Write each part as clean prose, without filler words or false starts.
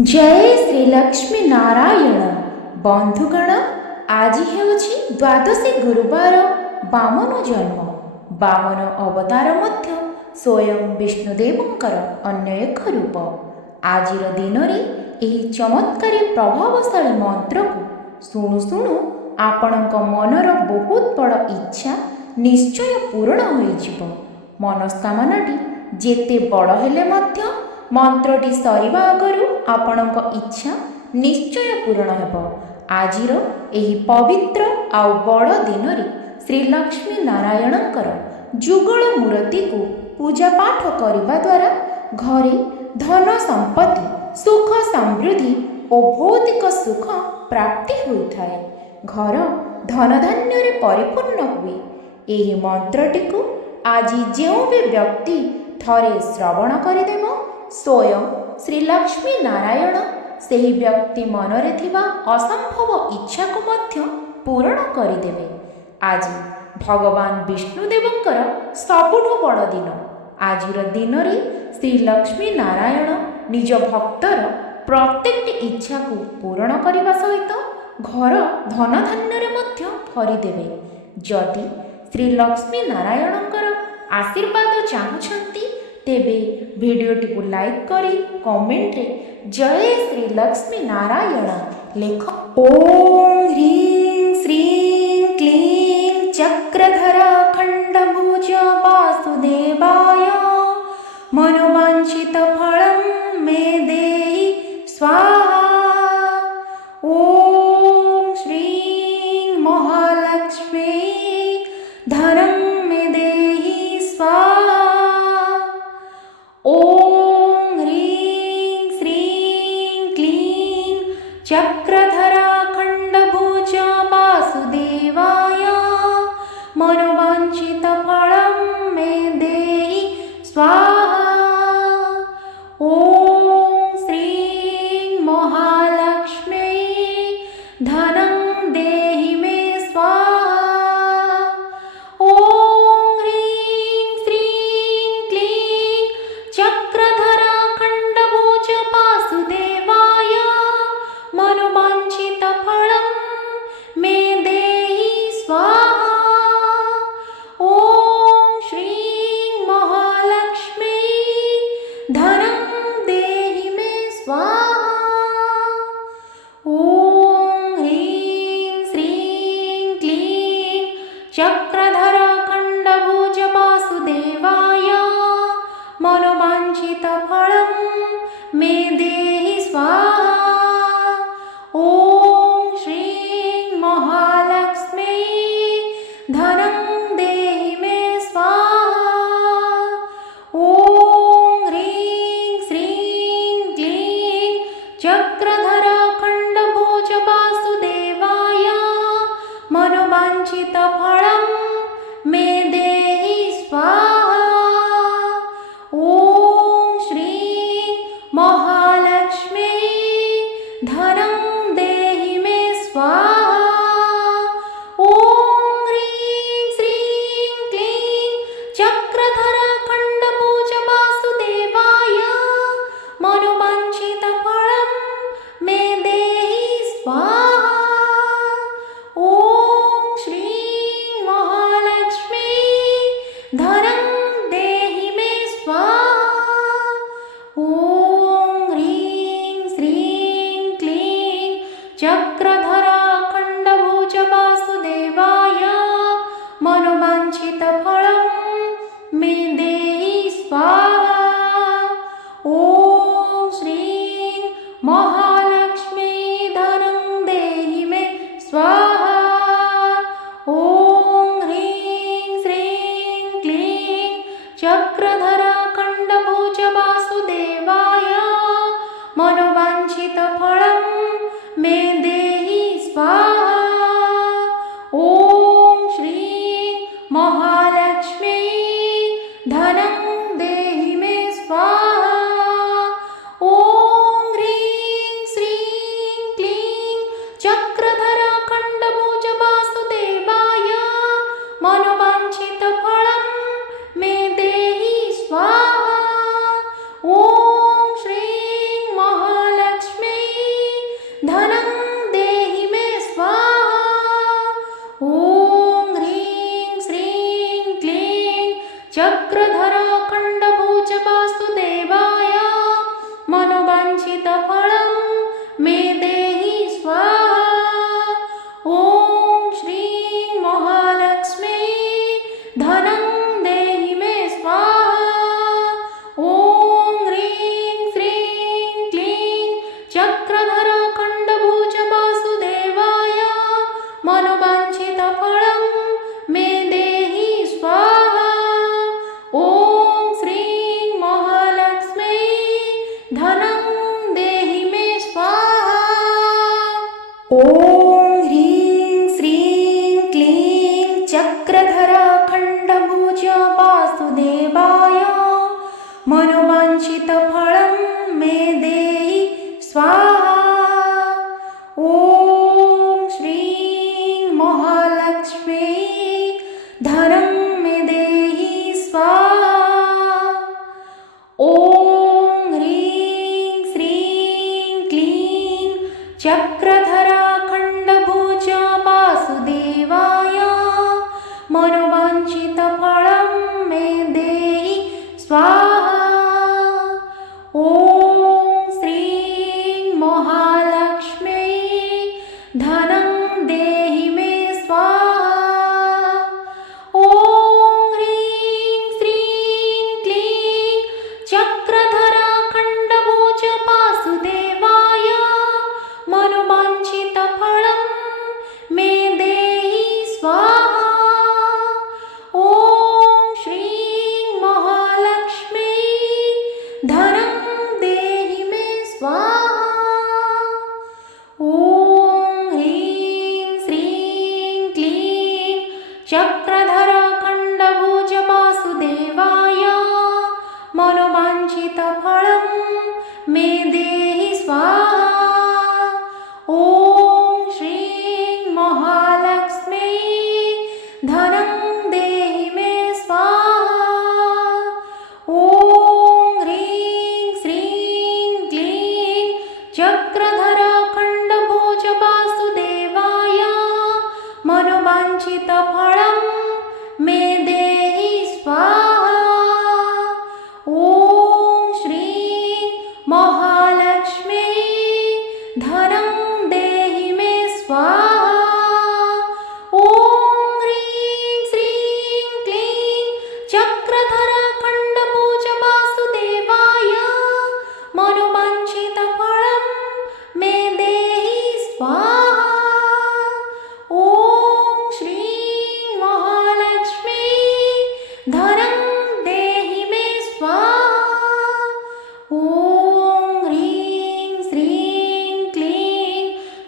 जय श्री लक्ष्मी नारायण बंधुगण। आज हेउछि द्वादशी गुरुवार बामन जन्म। बामन अवतार मध्य स्वयं विष्णुदेवंकर अन्य एक रूप। आजिर दिन में चमत्कारी प्रभावशाली मंत्र को शुणु शुणु आपणक मनर बहुत बड़ इच्छा निश्चय पूरण हो। मनस्कामनाटी जेते बड़ हेले मध्य मंत्रटी सरिबा आगरु आपणक इच्छा निश्चय पूरण हेब। आजिर एही पवित्र आउ बड़ दिन श्री लक्ष्मी नारायणकर जुगल मूर्ति को पूजा पाठ करने द्वारा घरे धन संपत्ति सुख समृद्धि और भौतिक सुख प्राप्ति होता है। घर धन धान्य परिपूर्ण हुए। यही मंत्रटी को आज जो भी व्यक्ति थरे श्रवण करदेव स्वयं श्री लक्ष्मी नारायण सही व्यक्ति मनरे थिबा असंभव इच्छा को मध्य पूरण करदेवे। आज भगवान विष्णुदेवंकर सबुठु बड़ दिन। आजिर दिन में श्री लक्ष्मी नारायण निज भक्तर प्रत्येक इच्छा को पूरण करने सहित घर धन धान्य मध्य भरिदेवे। जदि श्री लक्ष्मी नारायणकर आशीर्वाद चाहूछंती तेबे वीडियोटी को लाइक करी कमेंट रे जय श्री लक्ष्मी नारायण लेख। ओम ह्रीं श्रीं क्लीं चक्रधरा खंडभुज वासुदेवाय मनोवांछित फलं मे देहि स्वाहा। ओम श्रीं महालक्ष्मी धनं मे देहि स्वाहा। ओम ह्रीं श्रीं क्लीं चक्रधरा खंडभुज वासुदेवाय मनोवांछित फलं मे देहि स्वाहा। ओम श्रीं महालक्ष्मी धनं देहि मे स्वाहा। ओम ह्रीं श्रीं क्लीं चक्रधरा खंडभुज वासुदेवाय मनोवांछित फलं मे देहि स्वाहा। ओम श्रीं महालक्ष्मी धनं देहि मे स्वाहा। ओम ह्रीं श्रीं क्लीं चक्रधरा खंडभुज वासुदेवाय मनोवांछित फलं मे देहि स्वाहा। ओम श्रीं महालक्ष्मी धनं देहि मे स्वाहा। ओम ह्रीं श्रीं क्लीं चक्रधरा खंडभुज वासुदेवाय मनोवांछित फलं मे देहि स्वाहा। ओम श्रीं महालक्ष्मी धनं देहि मे स्वाहा। ओम ह्रीं श्रीं क्लीं चक्रधरा खंडभुज वासुदेवाय मनोवांछित फलं मे देहि स्वाहा। ओम श्रीं महालक्ष्मी धनं देहि मे स्वाहा। ओम ह्रीं श्रीं क्लीं चक्रधरा खंडभुज वासुदेवाय मनोवांछित फलं मे देहि स्वाहा। ओम श्रीं महालक्ष्मी धनं देहि मे स्वाहा। ओम ह्रीं श्रीं क्लीं चक्रधरा खंडभुज वासुदेवाय मनोवांछित फलं मे देहि स्वाहा। मनोवाञ्छितफलं मे देहि स्वाहा। ॐ श्रीं महालक्ष्मी धनं देहि मे स्वाहा। ॐ ह्रीं श्रीं क्लीं चक्रधरखण्डभुज वासुदेवाय मनोवाञ्छितफलं मे देहि स्वाहा। ॐ श्रीं महालक्ष्मी धनं देहि मे स्वाहा। ॐ ह्रीं श्रीं क्लीं चक्रधरखण्डभुज वासुदेवाय मनोवाञ्छितफलं मे देहि स्वाहा। ॐ श्रीं महालक्ष्मी धनं मे देहि स्वाहा। ॐ ह्रीं श्रीं क्लीं चक्रधरखण्डभुज वासुदेवाय मनोवाञ्छितफलं मे देहि स्वाहा। ॐ श्रीं महालक्ष्मी धनं देहि मे स्वाहा। ॐ ह्रीं श्रीं क्लीं चक्रधरखण्डभुज वासुदेवाय मनोवाञ्छितफलं मे देहि स्वाहा। ॐ श्रीं महालक्ष्मी धनं देहि मे स्वाहा। ॐ ह्रीं श्रीं क्लीं चक्रधरखण्डभुज वासुदेवाय मनोवाञ्छितफलं मे देहि स्वाहा। ॐ श्रीं महालक्ष्मी धनं देहि मे स्वाहा। ॐ ह्रीं श्रीं क्लीं चक्रधरखण्डभुज वासुदेवाय मनोवाञ्छितफलं मे देहि स्वाहा। ॐ श्रीं महालक्ष्मी धनं देहि मे स्वाहा। ॐ ह्रीं श्रीं क्लीं चक्रधरखण्डभुज वासुदेवाय मनोवाञ्छितफलं मे देहि स्वाहा। ॐ श्रीं महालक्ष्मी धनं देहि मे स्वाहा। ॐ ह्रीं श्रीं क्लीं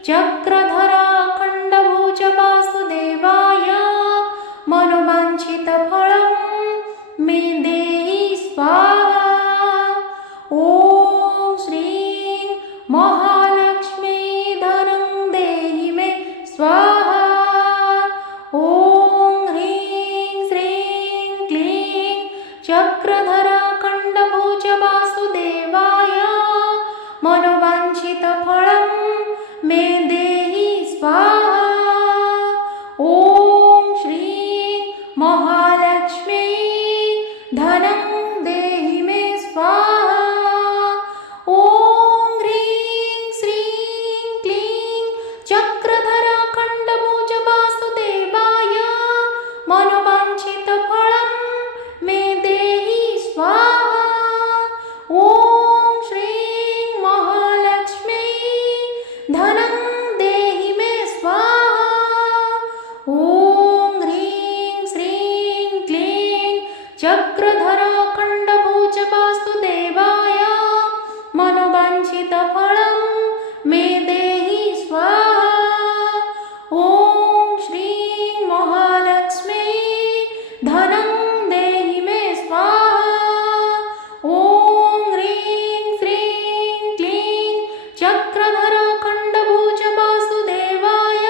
चक्रधरखण्डभुज वासुदेवाय मनोवाञ्छितफलं मे देहि स्वाहा। ॐ श्रीं महालक्ष्मी धनं देहि मे स्वाहा। ॐ ह्रीं श्रीं क्लीं चक्रधरखण्डभुज वासुदेवाय मनोवाञ्छितफलं मे देहि स्वाहा। ॐ श्रीं महालक्ष्मी धनं देहि मे स्वाहा। ॐ ह्रीं श्रीं क्लीं चक्रधरखण्डभुज वासुदेवाय मनोवाञ्छितफलं मे देहि स्वाहा। ॐ श्रीं महालक्ष्मी धनं देहि मे स्वाहा। ॐ ह्रीं श्रीं क्लीं चक्रधरखण्डभुज वासुदेवाय मनोवाञ्छितफलं मे देहि स्वाहा। ॐ श्रीं महालक्ष्मी धनं देहि मे स्वाहा। ॐ ह्रीं श्रीं क्लीं चक्रधरखण्डभुज वासुदेवाय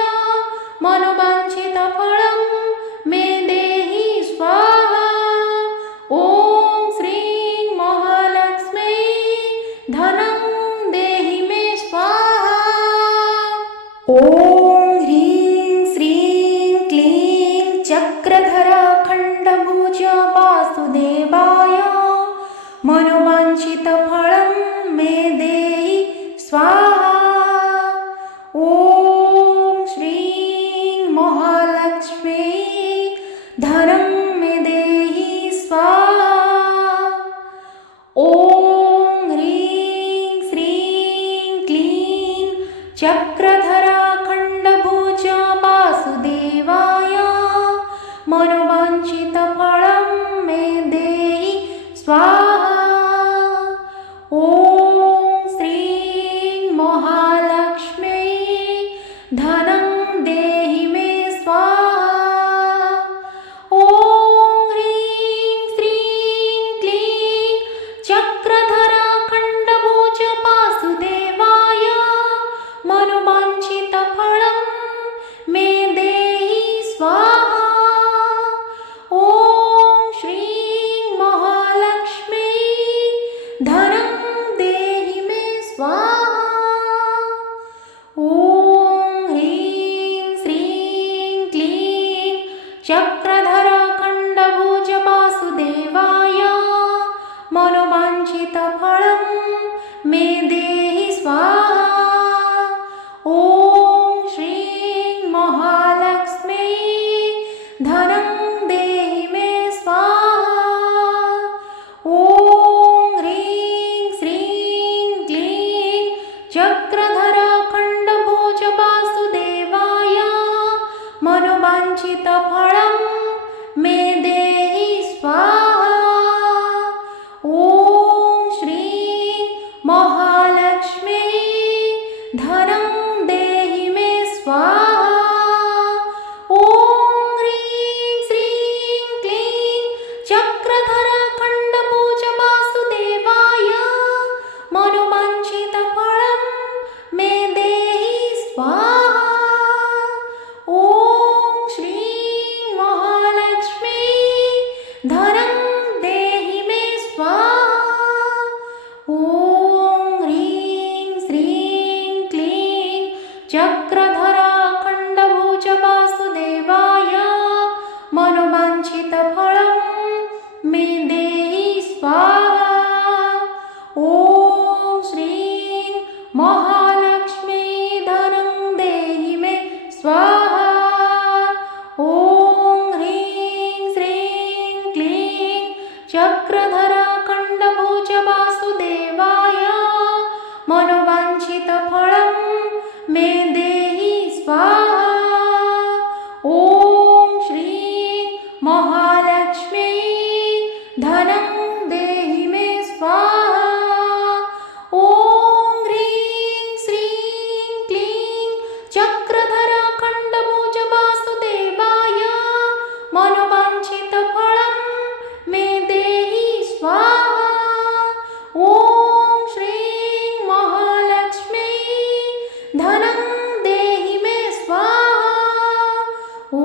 मनोवाञ्छितफलं मे देहि स्वाहा। ॐ श्रीं महालक्ष्मी धनं देहि मे स्वाहा। ॐ ह्रीं श्रीं क्लीं चक्रधरखण्डभुज वासुदेवाय मनोवाञ्छितफलं मे देहि स्वाहा। ॐ श्रीं महालक्ष्मी धनं मे देहि स्वाहा। ॐ ह्रीं श्रीं क्लीं चक्रधराखण्डभुज वासुदेवाय मनोवाञ्छितफलं मे देहि स्वाहा। ॐ श्रीं महालक्ष्मी धनं देहि मे स्वाहा। ॐ ह्रीं श्रीं क्लीं चक्रधराखण्डभुज वासुदेवाय मनोवाञ्छितफलं मे देहि स्वाहा। ॐ श्रीं महालक्ष्मी धनं देहि मे स्वाहा। ॐ ह्रीं श्रीं क्लीं चक्रधराखण्डभुज वासुदेवाय मनोवाञ्छितफलं मे देहि स्वाहा। ॐ श्रीं महालक्ष्मी धनं देहि मे स्वाहा। ॐ ह्रीं श्रीं क्लीं चक्रधराखण्डभुज वासुदेवाय मनोवाञ्छितफलं मे देहि स्वाहा। ॐ श्रीं महालक्ष्मी धनं देहि मे स्वाहा। ॐ ह्रीं श्रीं क्लीं चक्रधराखण्डभुज वासुदेवाय मनोवाञ्छितफलं मे देहि स्वाहा। ॐ श्रीं महालक्ष्मी धनं देहि मे स्वाहा। ॐ ह्रीं श्रीं क्लीं चक्रधराखण्डभुज वासुदेवाय मनोवाञ्छितफलं मे देहि स्वाहा। ॐ श्रीं महालक्ष्मी धनं देहि मे स्वाहा। ॐ ह्रीं श्रीं क्लीं चक्रधराखण्डभुज वासुदेवाय मनोवाञ्छितफलं मे देहि स्वाहा। ॐ श्रीं महालक्ष्मी धनं देहि मे स्वाहा। ॐ ह्रीं श्रीं क्लीं चक्रधराखण्डभुज वासुदेवाय मनोवाञ्छितफलं मे देहि स्वाहा। ॐ श्रीं महालक्ष्मी धनं देहि मे स्वाहा। ॐ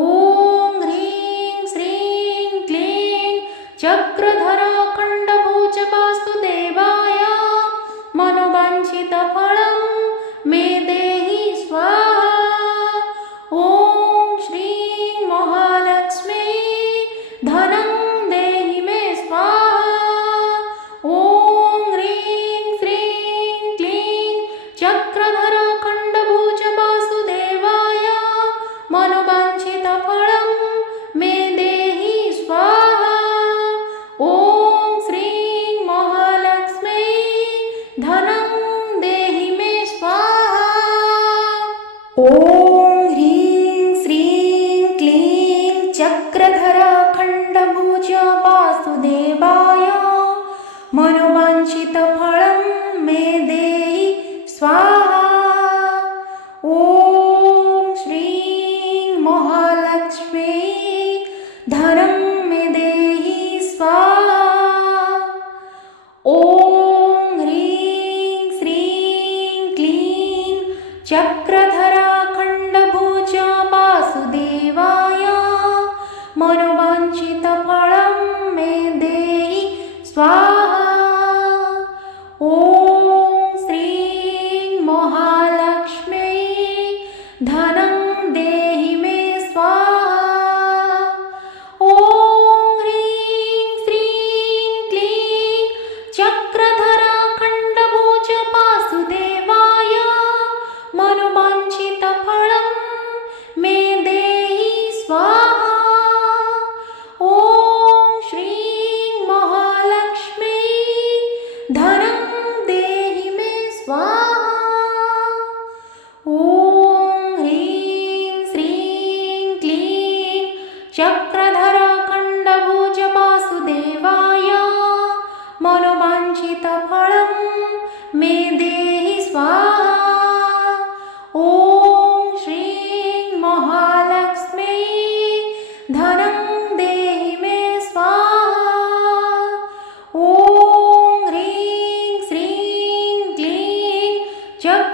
ह्रीं श्रीं क्लीं चक्रधराखण्डभुज वासुदेवाय मनोवाञ्छितफलं मे देहि स्वाहा। ॐ श्रीं महालक्ष्मी धनं देहि मे स्वाहा। ॐ ह्रीं श्रीं क्लीं चक्रधराखण्डभुज वासुदेवाय मनोवाञ्छितफलं मे देहि स्वाहा। ॐ श्रीं महालक्ष्मी धनं देहि मे स्वाहा। ॐ ह्रीं श्रीं क्लीं चक्रधराखण्डभुज वासुदेवाय मनोवाञ्छितफलं मे देहि स्वाहा। ॐ श्रीं महालक्ष्मी धनं मे देहि स्वाहा। ॐ ह्रीं श्रीं क्लीं चक्रधराखण्डभुज वासुदेवाय मनोवाञ्छितफलं मे देहि स्वाहा। ॐ श्रीं महालक्ष्मी धनं देहि मे स्वाहा। ॐ ह्रीं श्रीं क्लीं चक्रधराखण्डभुज वासुदेवाय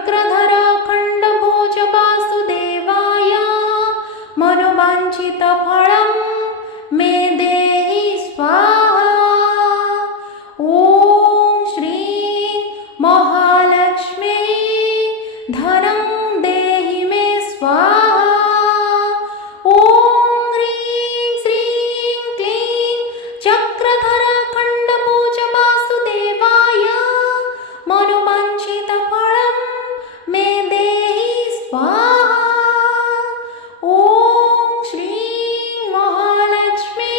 चक्रधर खण्डभोज वासुदेवाय मनोवाञ्छितफलं मे देहि स्वाहा। ॐ श्रीं महालक्ष्मी धनं देहि मे स्वाहा। ॐ ह्रीं श्रीं क्लीं चक्रधर खण्डभोज वासुदेवाय मनोवाञ्छितफलं मे देहि स्वाहा। ॐ श्रीं महालक्ष्मी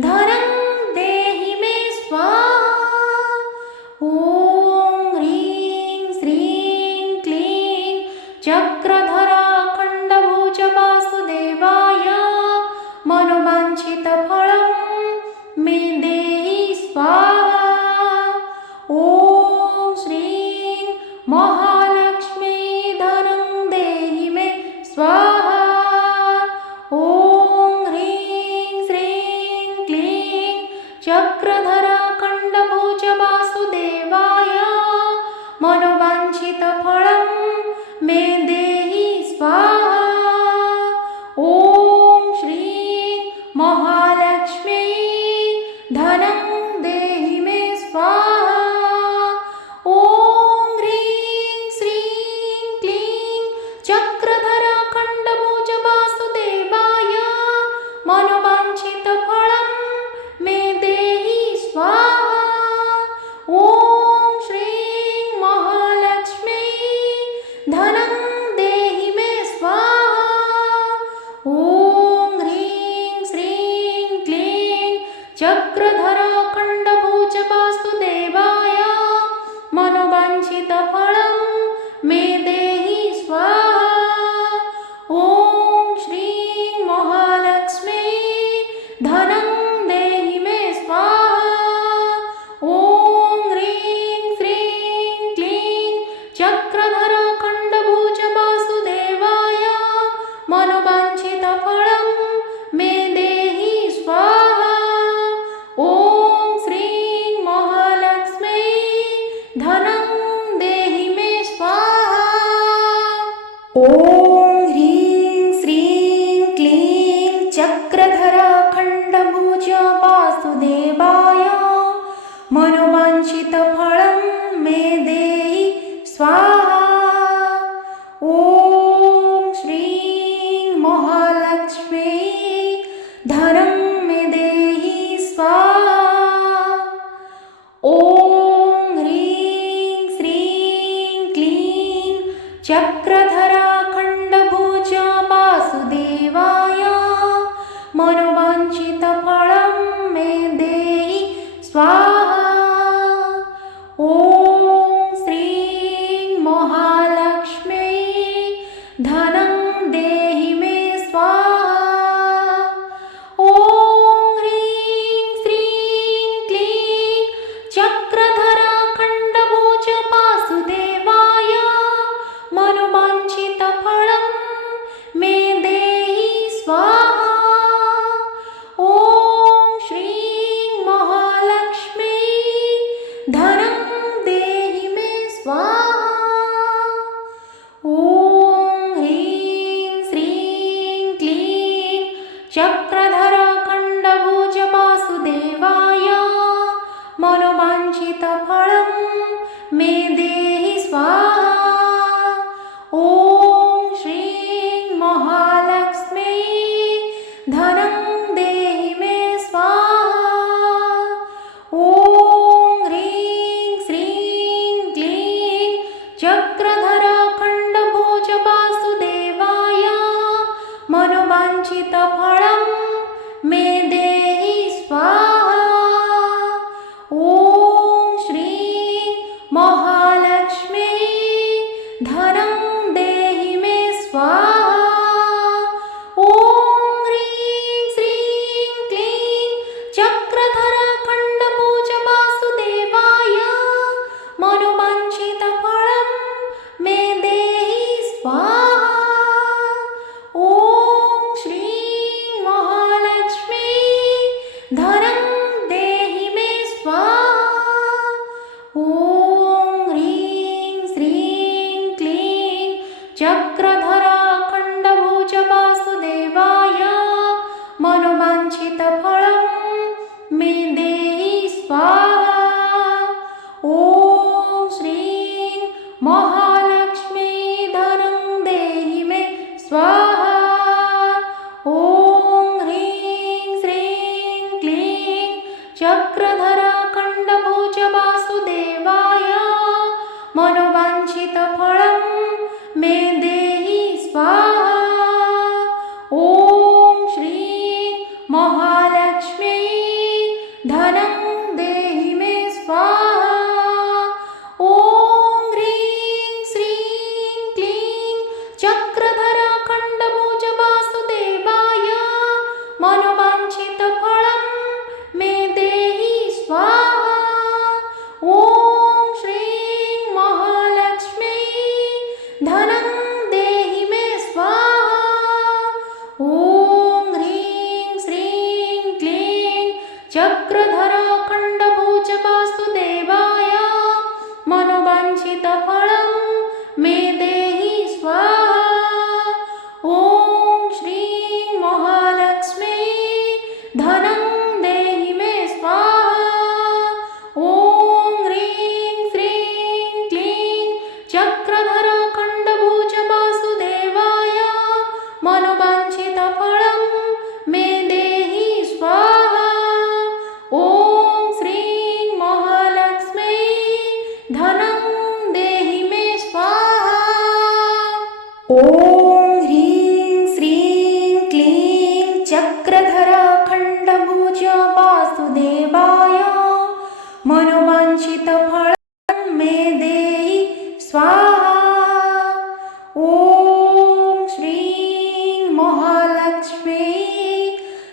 धनं देहि मे स्वाहा। ॐ ह्रीं श्रीं क्लीं चक्रधर खण्डभोज वासुदेवाय मनोवाञ्छितफलं मे देहि स्वाहा। ॐ श्रीं महालक्ष्मी धनं देहि मे स्वाहा। ॐ ह्रीं श्रीं क्लीं चक्रधर खण्डभोज वासुदेवाय मनोवाञ्छितफलं मे देहि स्वाहा। ॐ श्रीं महालक्ष्मी धनं देहि मे स्वाहा। ॐ ह्रीं श्रीं क्लीं चक्रधर खण्डभोज वासुदेवाय मनोवाञ्छितफलं मे देहि स्वाहा। ॐ श्रीं महालक्ष्मी धनं देहि मे स्वाहा। ॐ ह्रीं श्रीं क्लीं चक्रधर खण्डभोज वासुदेवाय मनोवाञ्छितफलं मे देहि स्वाहा। ॐ श्रीं महालक्ष्मी धनं देहि मे स्वाहा। ॐ ह्रीं श्रीं क्लीं चक्रधर खण्डभोज वासुदेवाय मनोवाञ्छितफलं मे देहि स्वाहा। ॐ श्रीं महालक्ष्मी धनं देहि मे स्वाहा। ॐ ह्रीं श्रीं क्लीं चक्रधर खण्डभोज वासुदेवाय मनोवाञ्छितफलं मे देहि स्वाहा। ॐ श्रीं महालक्ष्मी धनं मे देहि स्वाहा। ॐ ह्रीं श्रीं क्लीं चक्रधर खण्डभोज वासुदेवाय मनोवाञ्छितफलं मे देहि स्वाहा। ॐ श्रीं महालक्ष्मी धनं देहि मे स्वाहा। ॐ ह्रीं श्रीं क्लीं चक्रधर खण्डभोज वासुदेवाय मनोवाञ्छितफलं मे देहि स्वाहा। ॐ श्रीं महालक्ष्मी धनं देहि मे स्वाहा। ॐ ह्रीं श्रीं क्लीं चक्रधर खण्डभोज वासुदेवाय मनोवाञ्छितफलं मे देहि स्वाहा। ॐ श्रीं महालक्ष्मी धनं देहि मे स्वाहा। ॐ ह्रीं श्रीं क्लीं चक्रधर खण्डभोज वासुदेवाय मनोवाञ्छितफलं मे देहि स्वाहा। ॐ श्रीं महालक्ष्मी धनं देहि मे स्वाहा। ॐ ह्रीं श्रीं क्लीं चक्रधर खण्डभोज वासुदेवाय मनोवाञ्छितफलं मे देहि स्वाहा। ॐ श्रीं महा ॐ ह्रीं श्रीं क्लीं चक्रधराखण्डभुज वासुदेवाय मनोवाञ्छितफलं मे देहि स्वाहा। ॐ श्रीं महालक्ष्मी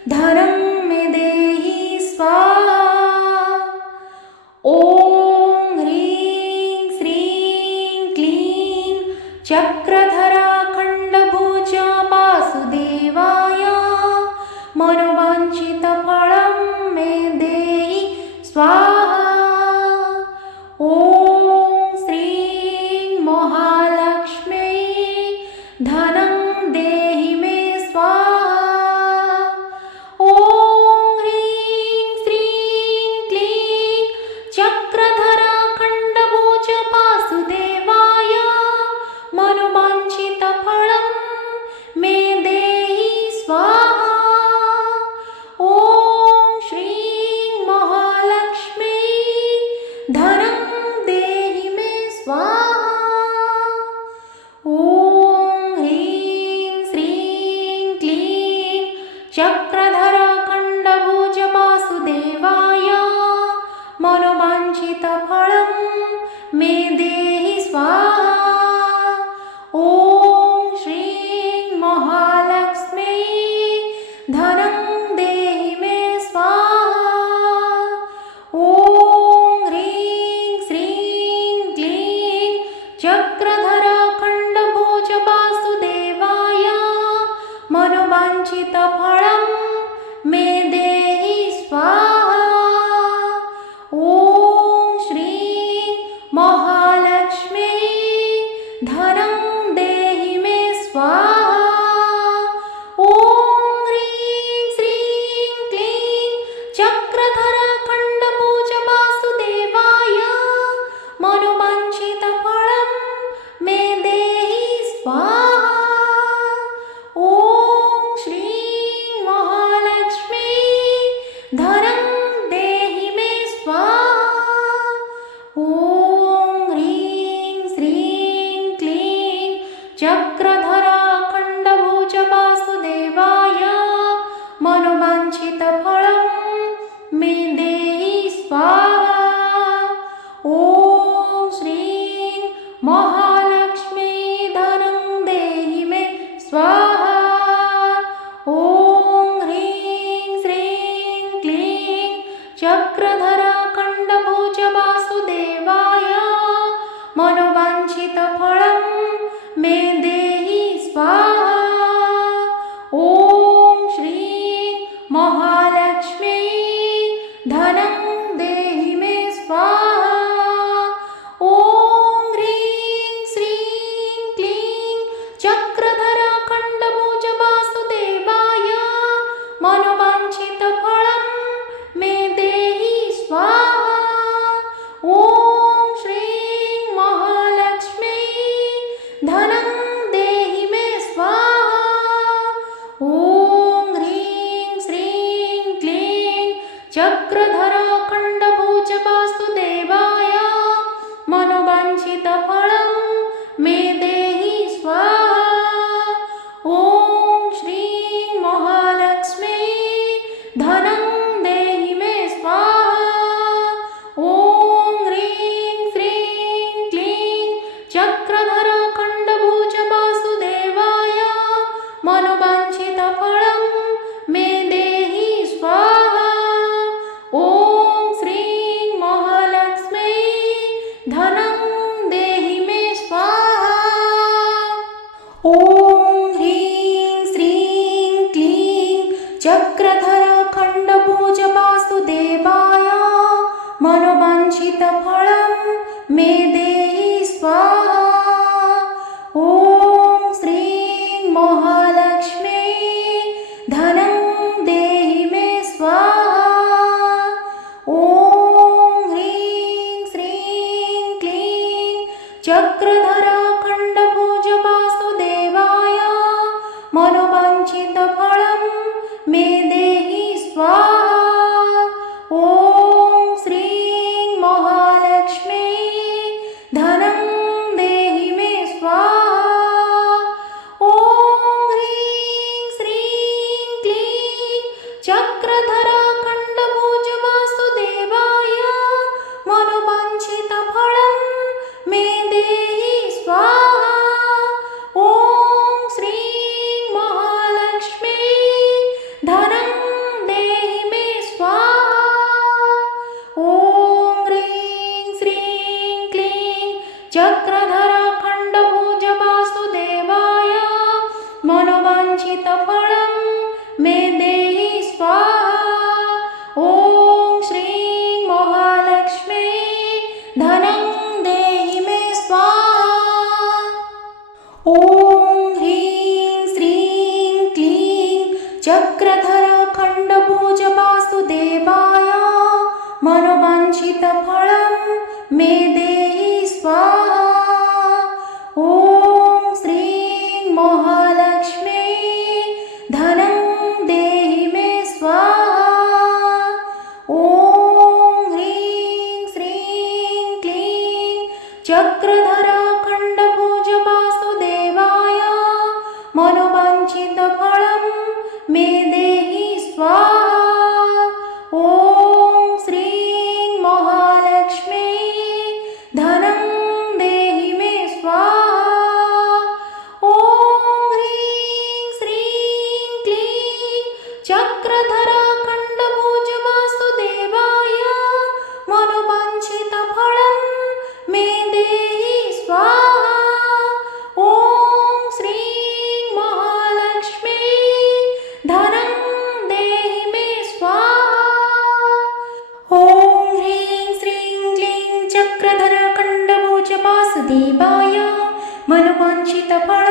धनं मे देहि स्वाहा। ॐ ह्रीं श्रीं क्लीं चक्रधराखण्डभुज वासुदेवाय मनोवाञ्छितफलं मे देहि स्वाहा। ॐ श्रीं महालक्ष्मी धनं देहि मे स्वाहा। ॐ ह्रीं श्रीं क्लीं चक्रधराखण्डभुज वासुदेवाय मनोवाञ्छितफलं मे देहि स्वाहा। ॐ श्रीं महालक्ष्मी धनं देहि मे स्वाहा। ॐ ह्रीं श्रीं क्लीं चक्रधराखण्डभुज वासुदेवाय मनोवाञ्छितफलं मे देहि स्वाहा। ॐ श्रीं महालक्ष्मी धनं देहि मे स्वाहा। ॐ ह्रीं श्रीं क्लीं चक्रधराखण्डभुज वासुदेवाय मनोवाञ्छितफलं मे देहि स्वाहा। ॐ श्रीं महालक्ष्मी धनं देहि मे स्वाहा। ॐ ह्रीं श्रीं क्लीं चक्रधराखण्डभुज वासुदेवाय मनोवाञ्छितफलं मे देहि स्वाहा। ॐ श्रीं महालक्ष्मी धनं देहि मे स्वाहा। ॐ ह्रीं श्रीं क्लीं चक्रधराखण्डभुज वासुदेवाय मनोवाञ्छितफलं मे देहि स्वाहा। ॐ श्रीं महालक्ष्मी धनं देहि मे स्वाहा। ॐ ह्रीं श्रीं क्लीं चक्रधराखण्डभुज वासुदेवाय मनोवाञ्छितफलं मे देहि स्वाहा। ॐ श्रीं महालक्ष्मी धनं देहि मे स्वाहा। ॐ ह्रीं श्रीं क्लीं चक्रधराखण्डभुज वासुदेवाय मनोवाञ्छितफलं मे देहि स्वाहा। ॐ श्रीं महालक्ष्मी धनं देहि मे स्वाहा। ॐ ह्रीं श्रीं क्लीं चक्रधराखण्डभुज वासुदेवाय मनोवाञ्छितफलं मे देहि स्वाहा। ॐ श्रीं महालक्ष्मी धनं देहि मे स्वाहा। ॐ ह्रीं श्रीं क्लीं चक्रधराखण्डभुज वासुदेवाय मनोवाञ्छितफलं मे देहि स्वाहा। ॐ श्रीं महालक्ष्मी धनं देहि मे स्वाहा। ॐ ह्रीं श्रीं क्लीं चक्रधराखण्डभुज वासुदेवाय मनोवाञ्छितफलं मे देहि स्वाहा। ॐ श्रीं महालक्ष्मी धनं देहि मे स्वाहा। ॐ ह्रीं श्रीं क्लीं चक्रधराखण्डभुज वासुदेवाय मनोवाञ्छितफलं मे देहि ॐ ह्रीं श्रीं क्लीं चक्रधर खण्डभुज वासुदेवाय मनोवाञ्छितफलं मे देहि स्वाहा। ॐ श्रीं महालक्ष्मी धनं देहि मे स्वाहा। ॐ ह्रीं श्रीं क्लीं चक्रधर खण्डभुज वासुदेवाय मनोवाञ्छितफलं मे देहि स्वाहा। ॐ श्रीं महालक्ष्मी धनं देहि मे स्वाहा। ॐ ह्रीं श्रीं क्लीं चक्रधर खण्डभुज वासुदेवाय मनोवाञ्छितफलं मे देहि स्वाहा। ॐ श्रीं महालक्ष्मी धनं देहि मे स्वाहा। ॐ ह्रीं श्रीं क्लीं चक्रधर खण्डभुज वासुदेवाय मनोवाञ्छितफलं